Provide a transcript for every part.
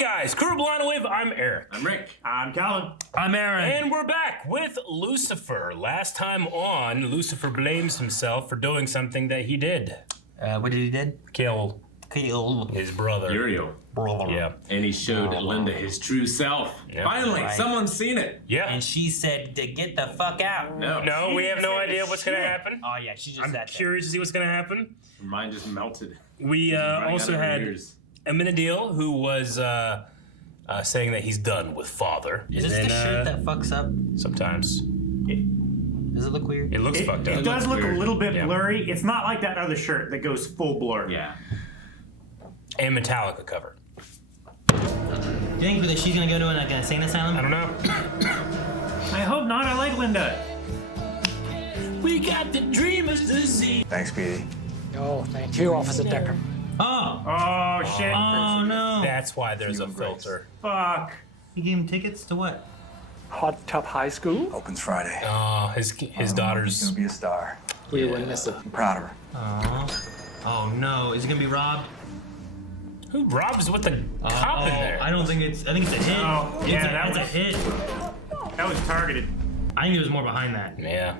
guys, Crew Blind Wave, I'm Eric. I'm Rick. I'm Colin. I'm Aaron. And we're back with Lucifer. Last time on, Lucifer blames himself for doing something that he did. What did he did? Kill his brother. Uriel. Brother. Yeah. And he showed Linda his true self. Yep. Finally, Right. someone's seen it. Yeah. And she said to get the fuck out. No, we have no idea what's going to happen. Oh yeah, she just I'm said curious to see what's going to happen. Her mind just melted. We also had Aminadil, who was saying that he's done with father. Is this the shirt that fucks up? Sometimes. Does it look weird? It looks fucked up. It does look weird. a little bit Yeah. blurry. It's not like that other shirt that goes full blur. Yeah. And Metallica cover. Do you think that she's gonna go to an insane asylum? I don't know. I hope not. I like Linda. We got the dreamer's disease. Thanks, Petey. Oh, thank you, Officer Decker. Oh! Oh, shit. Oh no! That's why there's a filter. Fuck. You gave him tickets to what? Hot Tub High School? Opens Friday. Oh, his He's daughter's. gonna be a star. We will miss it. I'm proud of her. Oh. Oh no! Is it gonna be robbed? Who robs with the cop in there? I don't think it's. I think it's a hit. Oh, yeah, it's a hit. That was targeted. I think there was more behind that. Yeah.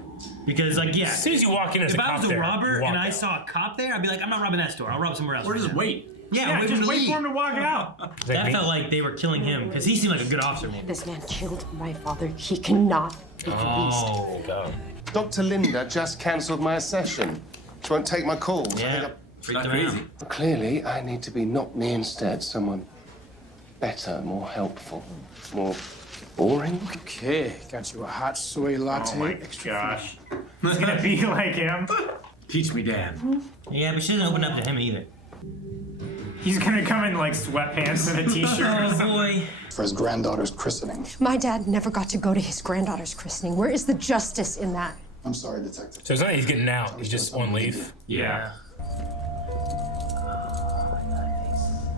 Because like yeah. As soon as you walk in as If a I cop was a there, robber you walk and I out. saw a cop there, I'd be like, I'm not robbing that store. I'll rob somewhere else. Or right just now. wait. Yeah, Just wait for him to walk out. That felt like they were killing him because he seemed like a good officer. Man. This man killed my father. He cannot be released. Oh. God. Dr. Linda just cancelled my session. She won't take my calls. I Yeah. think Freaked Not him crazy. clearly, I need to be not me instead. Someone better, more helpful, more boring. Okay, got you a hot soy latte. Oh my gosh. It's gonna be like him. Teach me, Dad. out. Yeah, but she doesn't open up to him either. He's gonna come in like sweatpants and a t-shirt. Oh boy. For his granddaughter's christening. My dad never got to go to his granddaughter's christening. Where is the justice in that? I'm sorry, Detective. So it's not that he's getting out. He's just on leave. Yeah.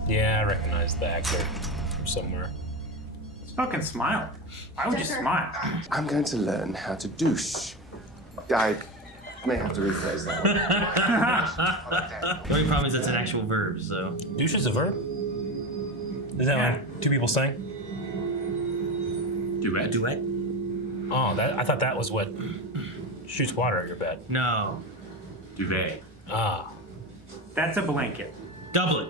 Yeah, I recognize the actor from somewhere. Fucking smile. I would just smile. I'm going to learn how to douche. I may have to rephrase that one. The only problem is it's an actual verb, so. Douche is a verb? Is that Yeah. like two people saying? Duet. Duet? Oh, I thought that was what shoots water at your bed. No. Duvet. Ah. That's a blanket. Double it.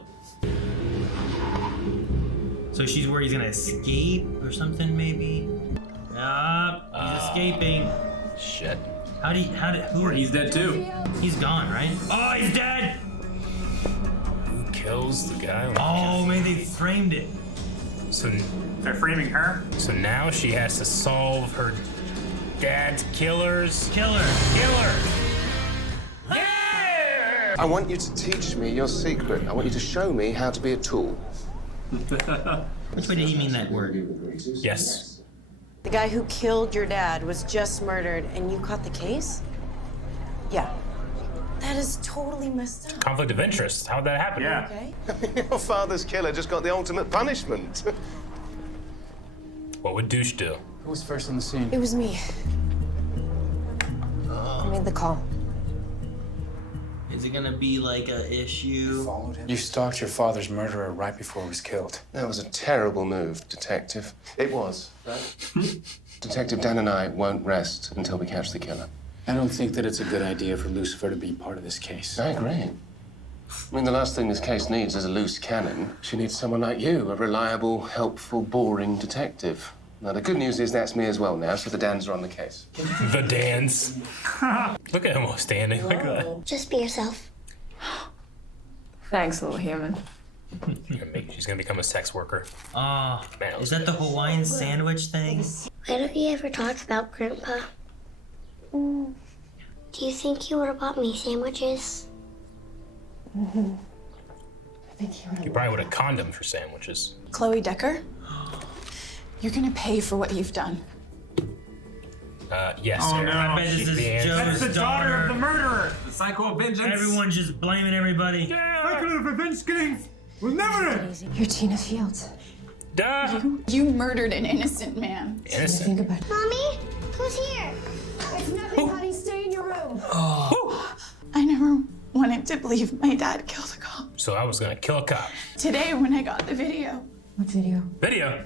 So she's where he's gonna escape or something, maybe? He's escaping. Shit. Who? He's dead too. He's gone, right? Oh, he's dead! Who kills the guy? Oh, man, they framed it. So They're framing her. now she has to solve her dad's killers. Killer. Killer! I want you to teach me your secret. I want you to show me how to be a tool. Which way did he mean that word? Yes. The guy who killed your dad was just murdered, and you caught the case? Yeah. That is totally messed up. Conflict of interest. How'd that happen? Yeah. Okay? Your father's killer just got the ultimate punishment. What would douche do? Who was first on the scene? It was me. I made the call. Is it gonna be like a issue? Followed him? You stalked your father's murderer right before he was killed. That was a terrible move, Detective. It was, right? Detective Dan and I won't rest until we catch the killer. I don't think that it's a good idea for Lucifer to be part of this case. I agree. I mean, the last thing this case needs is a loose cannon. She needs someone like you, a reliable, helpful, boring detective. Now, the good news is that's me as well now, so the Dans are on the case. The dance. Look at him all standing like that. Just be yourself. Thanks, little human. She's gonna become a sex worker. Man, it is looks that the good. Hawaiian sandwich thing? Why don't you ever talk about Grandpa? Do you think he would have bought me sandwiches? I think You probably would have condom for sandwiches. Chloe Decker, you're gonna pay for what you've done. Yes. Oh, Sarah. no. I bet this is The answer. That's Joe's the daughter of the murderer. The cycle of vengeance. Everyone's just blaming everybody. I could have revenge killings. We'll never end. You're Tina Fields. Duh. You murdered an innocent man. Innocent. Think about it. Mommy, who's here? It's nothing, honey. Stay in your room. I never wanted to believe my dad killed a cop. So I was gonna kill a cop. Today, when I got the video, What video? Video.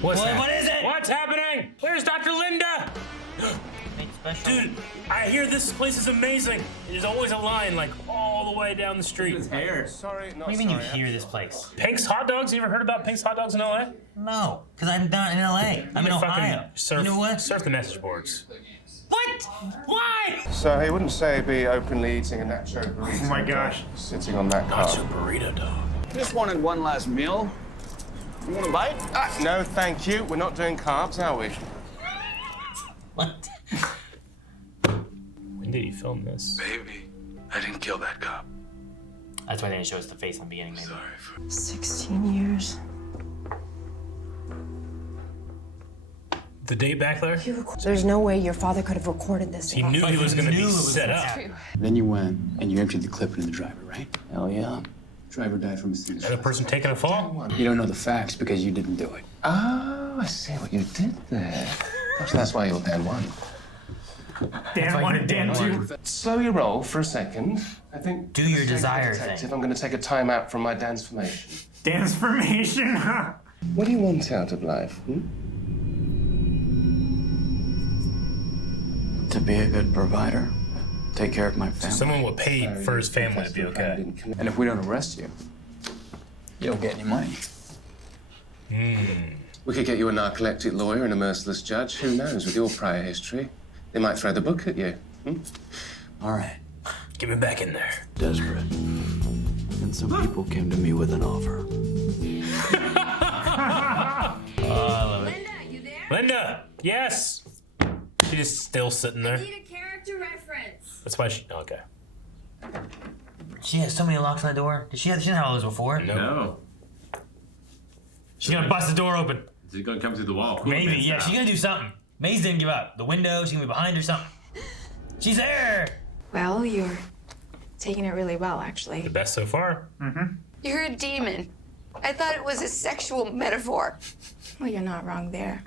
What is it? What's happening? Where's Dr. Linda? Dude, I hear this place is amazing. There's always a line like all the way down the street. His hair. Sorry, not What do you mean you sorry. hear this place? Pink's Hot Dogs? You ever heard about Pink's Hot Dogs in LA? No, because I'm not in LA. I'm in Ohio. Surf, You know what? Surf the message boards. What? Why? So he wouldn't say be openly eating a nacho burrito. Oh my gosh. Sitting on that Nacho car. burrito dog. Just wanted one last meal. You want a bite? No, thank you. We're not doing carbs, are we? What? When did he film this? Baby, I didn't kill that cop. That's why they didn't show us the face in the beginning, maybe. Sorry for... 16 years. The date back there? There's no way your father could have recorded this. He knew he was going to be set up. Then you went and you emptied the clip into the driver, right? Hell yeah. Driver died from a single Another person taking a fall? You don't know the facts because you didn't do it. Oh, I see what you did there. Perhaps that's why you're Dan 1. Dan 1 and Dan 2. Slow your roll for a second. I think. Do your for the sake of the desire detective, thing. I'm going to take a time out from my dance formation. Dan's formation. What do you want out of life? To be a good provider, take care of my family. Someone would pay for his family to be okay. And if we don't arrest you, you don't get any money. We could get you a narcoleptic lawyer and a merciless judge. Who knows? With your prior history, they might throw the book at you. All right. Get me back in there. Desperate. And some people came to me with an offer. Linda! Yes! She's just still sitting there. Need a character reference. That's why she. Okay. She has so many locks on the door. She didn't have all those before. No. She's gonna bust the door open. Is he gonna come through the wall? Cool Maybe, man yeah. style. She's gonna do something. Maze didn't give up. The window, she's gonna be behind or something. She's there! Well, you're taking it really well, actually. The best so far. You're a demon. I thought it was a sexual metaphor. Well, you're not wrong there.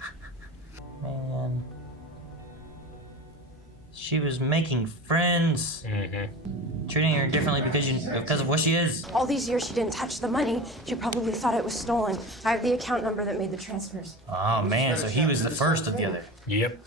Man. She was making friends. Treating her differently because of what she is. All these years she didn't touch the money. She probably thought it was stolen. I have the account number that made the transfers. Oh man, so he was the first of the other. Yep.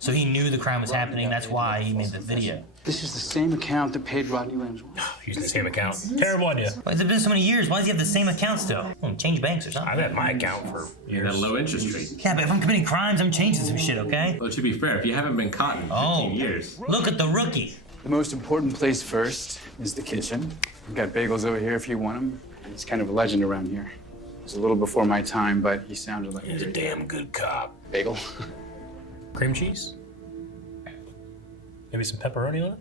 So he knew the crime was happening, that's why he made the video. This is the same account that paid Rodney Lamb's. Using the same account. Terrible idea. Why has it been so many years? Why does he have the same account still? Change banks or something. I've had my account for Yeah, that low interest rate. Yeah, but if I'm committing crimes, I'm changing some shit, okay? Well, to be fair, if you haven't been caught in 15 years. Look at the rookie. The most important place first is the kitchen. We've got bagels over here if you want them. He's kind of a legend around here. It was a little before my time, but he sounded like He's a damn good cop. bagel. Cream cheese? Maybe some pepperoni on it?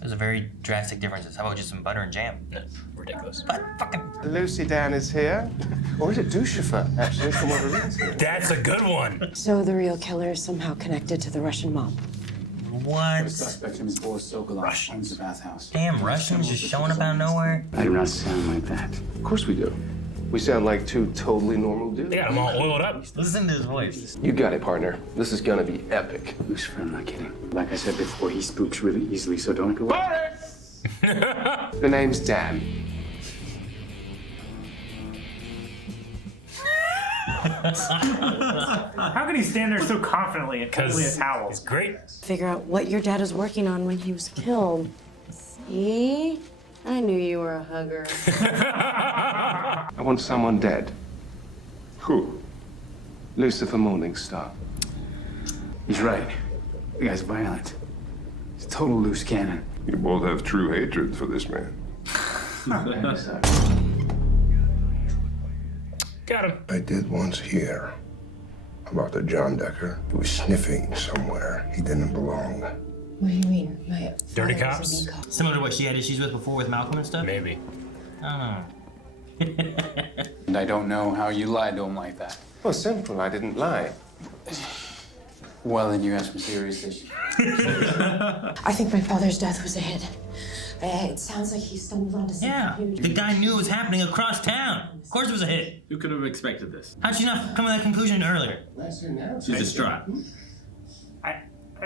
There's a very drastic differences. How about just some butter and jam? No, ridiculous. But fucking. Lucy Dan is here. Or is it Lucifer, actually, from what it is? That's a good one. So the real killer is somehow connected to the Russian mob. The What? suspect is Boris Sokolov, owns the bathhouse. Damn Russians just showing up out of nowhere? I do not sound like that. Of course we do. We sound like two totally normal dudes. They got them all oiled up. Listen to his voice. You got it, partner. This is gonna be epic. Lucifer, I'm not kidding. Like I said before, he spooks really easily, so don't go. The name's Dan. How can he stand there so confidently and totally a towel? It's great. Figure out what your dad was working on when he was killed. See? I knew you were a hugger. I want someone dead. Who? Lucifer Morningstar. He's right. The guy's violent. He's a total loose cannon. You both have true hatred for this man. Got him. I did once hear about the John Decker who was sniffing somewhere he didn't belong. What do you mean? My Dirty father was a cops? beat cop. Similar to what she had issues with before with Malcolm and stuff? Maybe. I don't know. And I don't know how you lied to him like that. Well, simple. I didn't lie. Well, then you have some serious issues. I think my father's death was a hit. It sounds like he stumbled onto some Yeah, computer. the guy knew it was happening across town. Of course it was a hit. Who could have expected this? How'd she not come to that conclusion earlier? She's distraught. I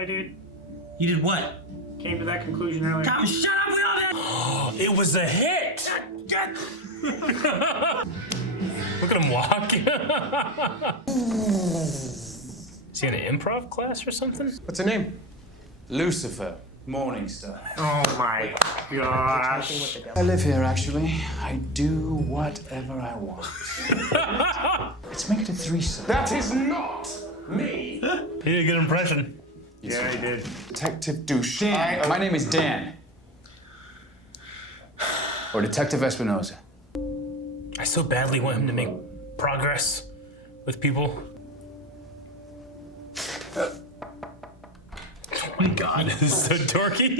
dude, You did what? came to that conclusion earlier. Tom, shut up! We all did. It was a hit. Look at him walk. Is he in an improv class or something? What's her name? Lucifer, Morningstar. Oh my gosh. I live here, actually. I do whatever I want. Let's make it a threesome. That is not me. He did a good impression. Yeah, he did. Detective Douche. Dan. My name is Dan. Or Detective Espinosa. I so badly want him to make progress with people. Oh my God, this is so dorky.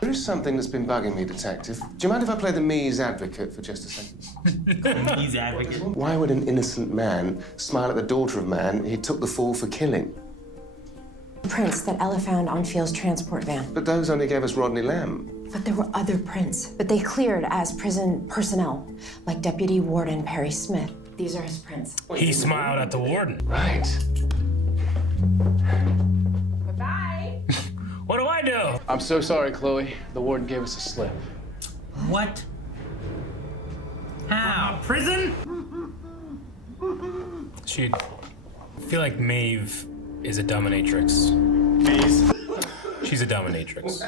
There is something that's been bugging me, Detective. Do you mind if I play the me's advocate for just a second? He's advocate. Why would an innocent man smile at the daughter of man he took the fall for killing? Prints that Ella found on Field's transport van. But those only gave us Rodney Lamb. But there were other prints, but they cleared as prison personnel, like Deputy Warden Perry Smith. These are his prints. He smiled at the warden. Right. Bye-bye. What do I do? I'm so sorry, Chloe. The warden gave us a slip. What? How? Prison? I feel like Maeve is a dominatrix. She's a dominatrix.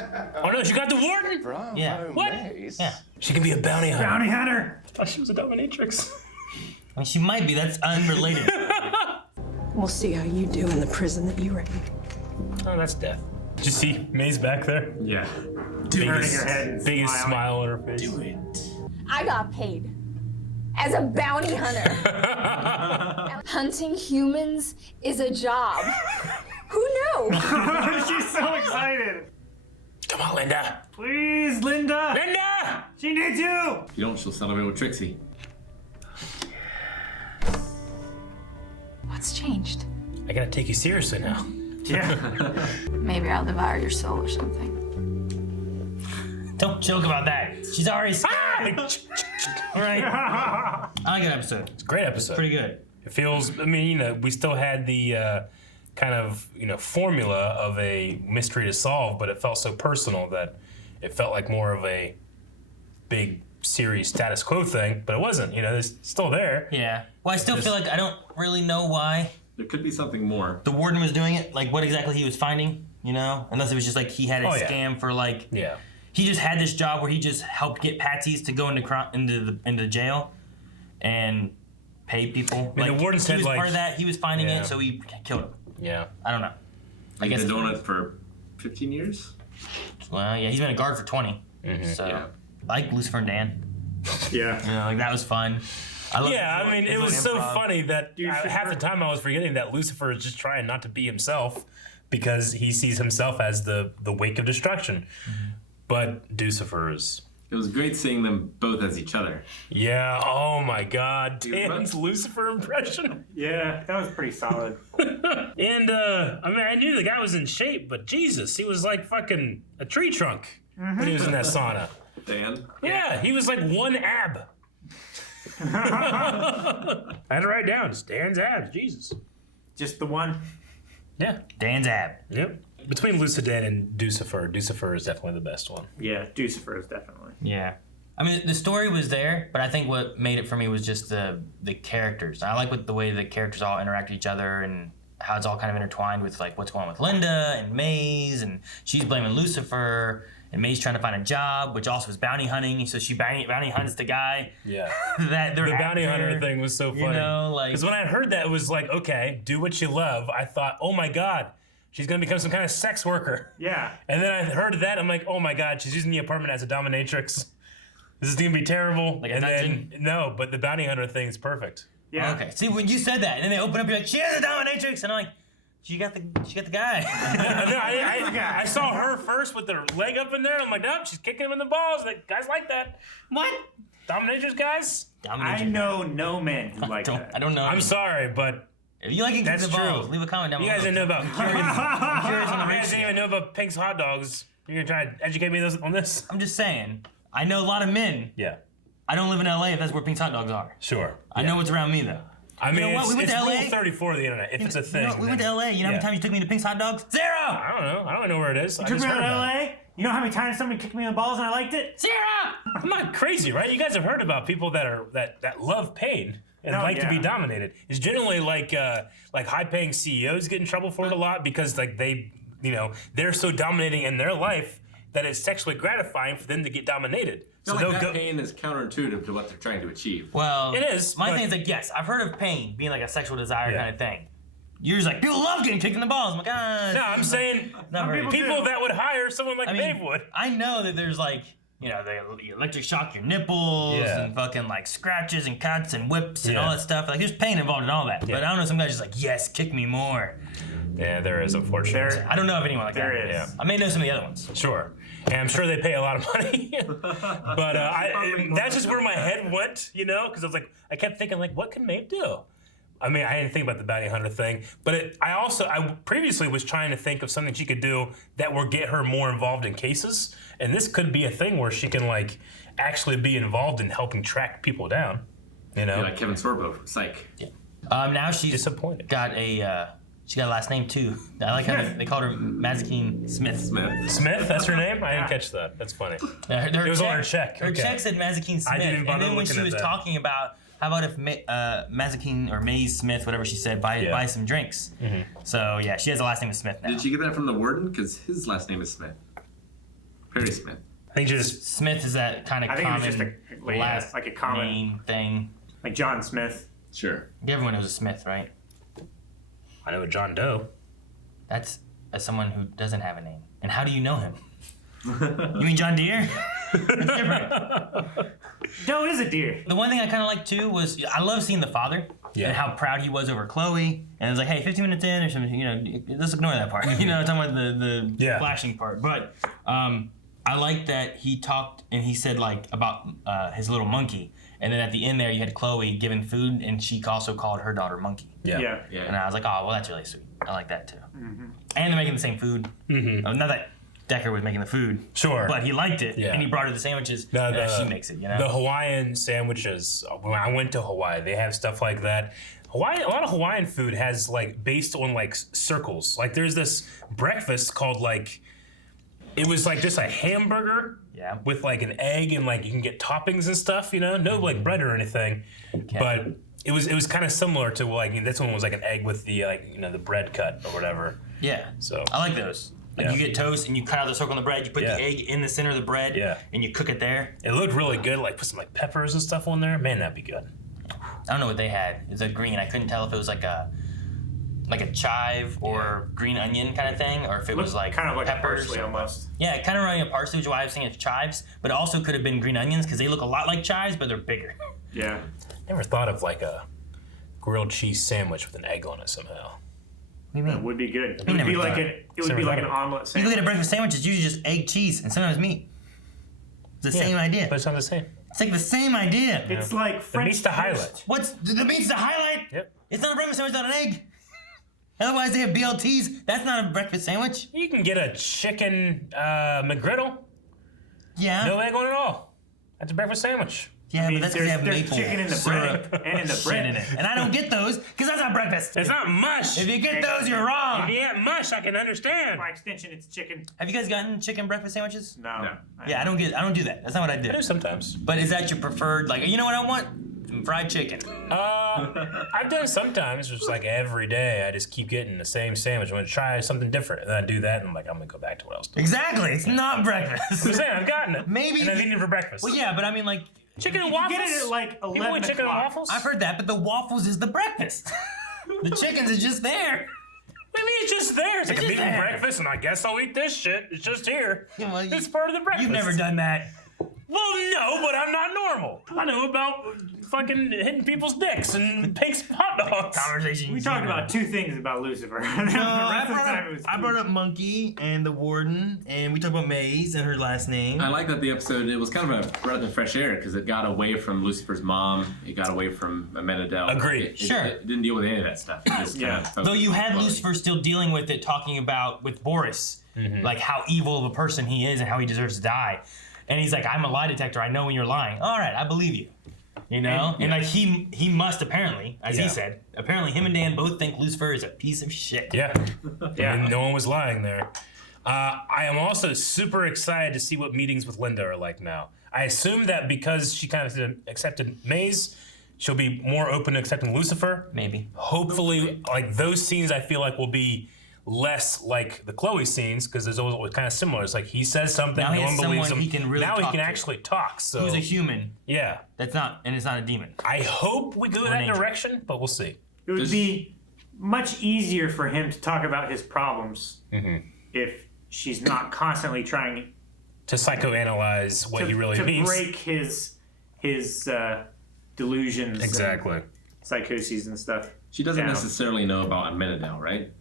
Oh no, she got the warden! Bravo, Yeah. What? Maze. Yeah. She can be a bounty hunter. Bounty hunter. I thought she was a dominatrix. I mean, she might be. That's unrelated. We'll see how you do in the prison that you were in. Oh, that's death. Did you see Maze back there? Yeah. Turning your head and biggest smiling. smile on her face. Do it. I got paid as a bounty hunter. Hunting humans is a job. Who knew? She's so excited. Come on, Linda. Please, Linda. Linda! She needs you. If you don't, she'll settle me with Trixie. What's changed? I gotta take you seriously now. Yeah. Maybe I'll devour your soul or something. Don't joke about that. She's already scared. All right. I like that episode. It's a great episode. Pretty good. It feels, I mean, you know, we still had the kind of, you know, formula of a mystery to solve, but it felt so personal that it felt like more of a big series status quo thing, but it wasn't, you know, it's still there. Yeah. Well, I still feel like I don't really know why There could be something more. the warden was doing it, like what exactly he was finding, you know? Unless it was just like he had a scam for like, Yeah. he just had this job where he just helped get patsies to go into jail and pay people. I mean, like, the warden said, he was like, part of that. He was finding yeah. it, so he killed him. Yeah. I don't know. I guess He's been it's- doing it for 15 years? Well, yeah, he's been a guard for 20. So, Yeah. I like Lucifer and Dan. Yeah. You know, like that was fun. Yeah, I mean, it was so improv. funny that half the time I was forgetting that Lucifer is just trying not to be himself because he sees himself as the wake of destruction. But Lucifer is... It was great seeing them both as each other. Yeah, oh my God, Dan's Lucifer impression. Yeah, that was pretty solid. And, I mean, I knew the guy was in shape, but Jesus, he was like fucking a tree trunk when he was in that sauna. Dan? Yeah, he was like one ab. I had to write down, just Dan's abs, Jesus. Just the one. Yeah. Dan's ab. Yep. Between Lucidan and Lucifer is definitely the best one. Yeah, Lucifer is definitely. Yeah. I mean, the story was there, but I think what made it for me was just the characters. I like the way the characters all interact with each other and how it's all kind of intertwined with like what's going on with Linda and Maze, and she's blaming Lucifer, and Maze trying to find a job, which also is bounty hunting. So she bounty hunts the guy. Yeah. that The bounty hunter thing was so funny. You know, like because when I heard that, it was like, okay, do what you love. I thought, oh my God, she's gonna become some kind of sex worker. Yeah. And then I heard that, I'm like, oh my God, she's using the apartment as a dominatrix. This is gonna be terrible. Like a and dungeon? then no, but the bounty hunter thing is perfect. Yeah. Okay. See, when you said that, and then they open up, you're like, she is a dominatrix, and I'm like, she got the guy. No, I saw her first with her leg up in there. I'm like, nope, she's kicking him in the balls. Like, guys like that. What? Dominatrix guys? I know no men who like that. I don't know. I'm sorry, but if you like it, that's the balls. true. Leave a comment down You below. guys didn't know about I'm curious on the You race. guys didn't even know about Pink's hot dogs. You're gonna try to educate me on this? I'm just saying. I know a lot of men. Yeah. I don't live in LA if that's where Pink's hot dogs are. Sure. I know what's around me though. I mean, You know what? it's, We went it's to LA. rule 34 of the internet. If it's a thing. You know, we went to LA. You know how many times you took me to Pink's hot dogs? 0! I don't know. I don't know where it is. I Took just me heard to about LA? it. You know how many times somebody kicked me in the balls and I liked it? Sarah! I'm not crazy, right? You guys have heard about people that love pain and like to be dominated. It's generally like high-paying CEOs get in trouble for it a lot because like they're so dominating in their life that it's sexually gratifying for them to get dominated. So that pain is counterintuitive to what they're trying to achieve. Well, it is. My thing is like, yes, I've heard of pain being like a sexual desire kind of thing. You're just like, people love getting kicked in the balls. I'm like, No, I'm saying people that would hire someone like Dave would. I know that there's like, they electric shock your nipples and fucking like scratches and cuts and whips and all that stuff. Like there's pain involved in all that. But I don't know, some guy's just like, yes, kick me more. Yeah, there is, unfortunately. I don't know of anyone like that. There is. Yeah. I may know some of the other ones. Sure. And I'm sure they pay a lot of money. But that's just where my head went, because I was like, I kept thinking, like, what can Maeve do? I mean, I didn't think about the bounty hunter thing, but I previously was trying to think of something she could do that would get her more involved in cases, and this could be a thing where she can like actually be involved in helping track people down. Like Kevin Sorbo from Psych. Yeah. Now she's disappointed. Got a last name too. I like how they called her Mazikeen Smith. Smith, that's her name? I didn't catch that. That's funny. It was on her check. Her check said Mazikeen Smith, and then when she was talking about. How about if Mazikeen or Maze Smith, whatever she said, buy some drinks? Mm-hmm. So yeah, she has a last name of Smith now. Did she get that from the Warden? Because his last name is Smith. Perry Smith. I think just Smith is that kind of common. I think it was just like a common name thing. Like John Smith. Sure. Everyone knows a Smith, right? I know a John Doe. That's someone who doesn't have a name. And how do you know him? You mean John Deere? That's different. Doe is a deer. The one thing I kind of liked too was I love seeing the father and how proud he was over Chloe. And it's like, hey, 15 minutes in or something, let's ignore that part. Talking about the flashing part. But I like that he talked and he said like about his little monkey. And then at the end there, you had Chloe giving food, and she also called her daughter Monkey. Yeah. And I was like, oh, well, that's really sweet. I like that too. Mm-hmm. And they're making the same food. Mm-hmm. Not that Decker was making the food. Sure. But he liked it, and he brought her the sandwiches. She makes it, The Hawaiian sandwiches, when I went to Hawaii, they have stuff like that. A lot of Hawaiian food has, like, based on, like, circles. Like, there's this breakfast called, like, it was, like, just a hamburger with, like, an egg and, like, you can get toppings and stuff, No, like, bread or anything. Okay. But it was kind of similar to, like, this one was, like, an egg with the, like, the bread cut or whatever. Yeah. So I like those. Like you get toast and you cut out the circle on the bread, you put the egg in the center of the bread, and you cook it there. It looked really good, like put some like peppers and stuff on there. Man, that'd be good. I don't know what they had. It was a green. I couldn't tell if it was like a chive or green onion kind of thing, or if it was like kind of like peppers a parsley almost. Yeah, it kind of reminded me of parsley, which is why I was thinking it's chives, but it also could have been green onions because they look a lot like chives, but they're bigger. Yeah. Never thought of like a grilled cheese sandwich with an egg on it somehow. What do you mean? That would be good. It would be like an omelet sandwich. You look at a breakfast sandwich, it's usually just egg, cheese, and sometimes meat. It's the same idea. But it's not the same. It's like the same idea. It's like French the meat's the highlight. What's the meat's the highlight? Yep. It's not a breakfast sandwich, not an egg. Otherwise, they have BLTs. That's not a breakfast sandwich. You can get a chicken McGriddle. Yeah. No egg on it at all. That's a breakfast sandwich. Yeah, but that's because they have maple chicken in the syrup bread and in the bread in it. And I don't get those because that's not breakfast. It's not mush. If you get those, you're wrong. If you get mush, I can understand. By extension, it's chicken. Have you guys gotten chicken breakfast sandwiches? No. Yeah, I don't do that. That's not what I do. I do sometimes. But is that your preferred? Like, you know what I want? Some fried chicken. I've done sometimes. It's like every day I just keep getting the same sandwich. I'm gonna try something different, and then I do that, and I'm like, I'm gonna go back to what I was doing. Exactly. It's not breakfast. I'm saying I've gotten it. Maybe. And I've eaten it for breakfast. Well, yeah, but I mean, like. Chicken and waffles? You get it at like 11 People eat chicken and waffles? I've heard that, but the waffles is the breakfast. The chickens is just there. What do you mean it's just there? It's like I'm eating breakfast, and I guess I'll eat this shit. It's just here. Yeah, well, it's part of the breakfast. You've never done that. Well, no, but I'm not normal. I know about fucking hitting people's dicks and Pink's hot dogs. Conversation. We talked about two things about Lucifer. I brought up Monkey and the Warden, and we talked about Maze and her last name. I like that the episode, it was kind of a breath of fresh air because it got away from Lucifer's mom. It got away from Amenadel. Agreed. Sure. It didn't deal with any of that stuff. It just kind of Though you had Lucifer still dealing with it, talking about with Boris, like how evil of a person he is and how he deserves to die. And he's like, I'm a lie detector. I know when you're lying. All right, I believe you. You know? And like he must apparently, as he said, apparently him and Dan both think Lucifer is a piece of shit. Yeah. And no one was lying there. I am also super excited to see what meetings with Linda are like now. I assume that because she kind of accepted Maze, she'll be more open to accepting Lucifer. Maybe. Hopefully, like those scenes, I feel like will be less like the Chloe scenes because there's always kind of similar. It's like he says something, Now he no has one believes someone him. he can really now he talk can to. actually talk. So Who's a human? Yeah. That's not, and it's not a demon. I hope we go Or an that angel. direction, but we'll see. It would be much easier for him to talk about his problems if she's not constantly trying to psychoanalyze what he really to means. break his delusions, Exactly. and psychoses and stuff. She doesn't down. necessarily know about Amenadel, right?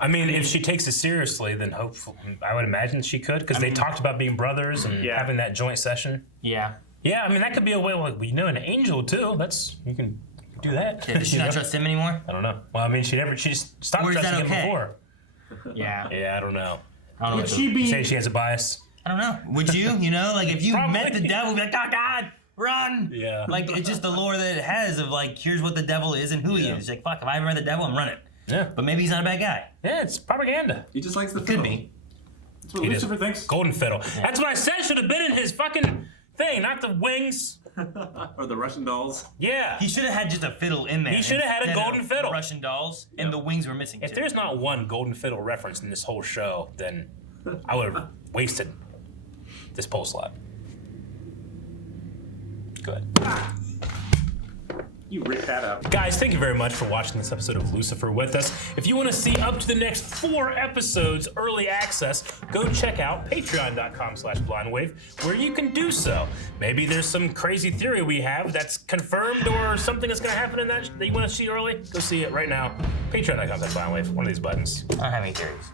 I mean, if she takes it seriously, then hopefully, I would imagine she could, because they talked about being brothers and having that joint session. Yeah. Yeah, I mean, that could be a way, like, we know an angel, too. You can do that. Yeah, does she not trust him anymore? I don't know. Well, I mean, she stopped Or is trusting that him okay? before. Yeah. Yeah, I don't know. I don't know. Would she be? You say she has a bias? I don't know. Would you? You know, like if you met the devil, be like, oh God, run! Yeah. Like it's just the lore that it has of like, here's what the devil is and who he is. Like, fuck, if I ever met the devil, I'm running. Yeah. But maybe he's not a bad guy. Yeah, it's propaganda. He just likes the Could fiddle. be. That's what He Lucifer does. thinks. Golden fiddle. That's what I said should have been in his fucking thing, not the wings. Or the Russian dolls. Yeah. He should have had just a fiddle in there. He should have had a instead golden of fiddle. Russian dolls, and the wings were missing. If too. there's not one golden fiddle reference in this whole show, then I would have wasted this poll slot. Good. You ripped that up. Guys, thank you very much for watching this episode of Lucifer with us. If you want to see up to the next 4 episodes early access, go check out patreon.com/blindwave, where you can do so. Maybe there's some crazy theory we have that's confirmed or something that's going to happen in that you want to see early. Go see it right now. Patreon.com/blindwave, one of these buttons. I don't have any theories.